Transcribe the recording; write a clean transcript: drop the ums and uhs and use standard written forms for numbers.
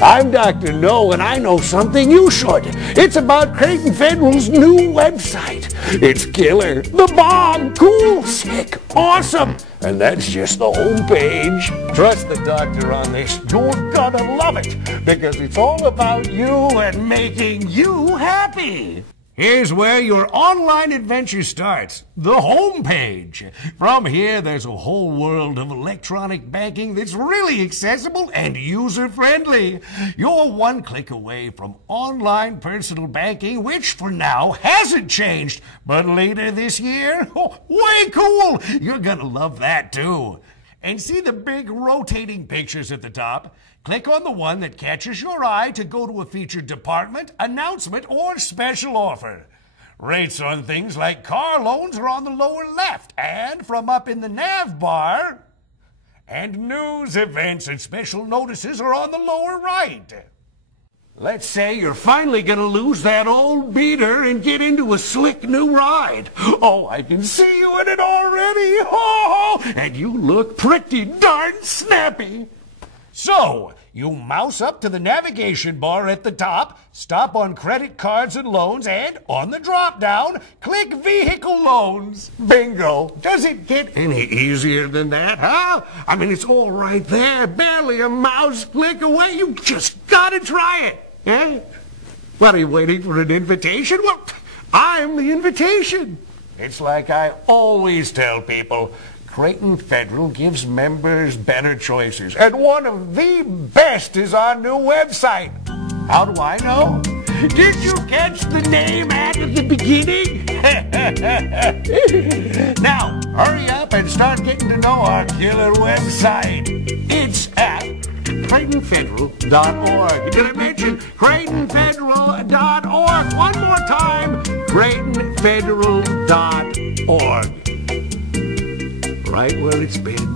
I'm Dr. No, and I know something you should. It's about Creighton Federal's new website. It's killer, the bomb, cool, sick, awesome. And that's just the homepage. Trust the doctor on this. You're gonna love it, because it's all about you and making you happy. Here's where your online adventure starts, the home page. From here, there's a whole world of electronic banking that's really accessible and user-friendly. You're one click away from online personal banking, which for now hasn't changed. But later this year, way cool! You're gonna love that too. And see the big rotating pictures at the top? Click on the one that catches your eye to go to a featured department, announcement, or special offer. Rates on things like car loans are on the lower left, and from up in the nav bar. And news, events, and special notices are on the lower right. Let's say you're finally going to lose that old beater and get into a slick new ride. Oh, I can see you in it already. Oh, and you look pretty darn snappy. So, you mouse up to the navigation bar at the top, stop on credit cards and loans, and on the drop-down, click Vehicle Loans. Bingo! Does it get any easier than that, huh? I mean, it's all right there, barely a mouse click away. You just gotta try it, eh? What, are you waiting for an invitation? Well, I'm the invitation. It's like I always tell people, Creighton Federal gives members better choices, and one of the best is our new website. How do I know? Did you catch the name at the beginning? Now, hurry up and start getting to know our killer website. It's at CreightonFederal.org. Did I mention CreightonFederal.org? One more time, CreightonFederal.org. Right where it's been.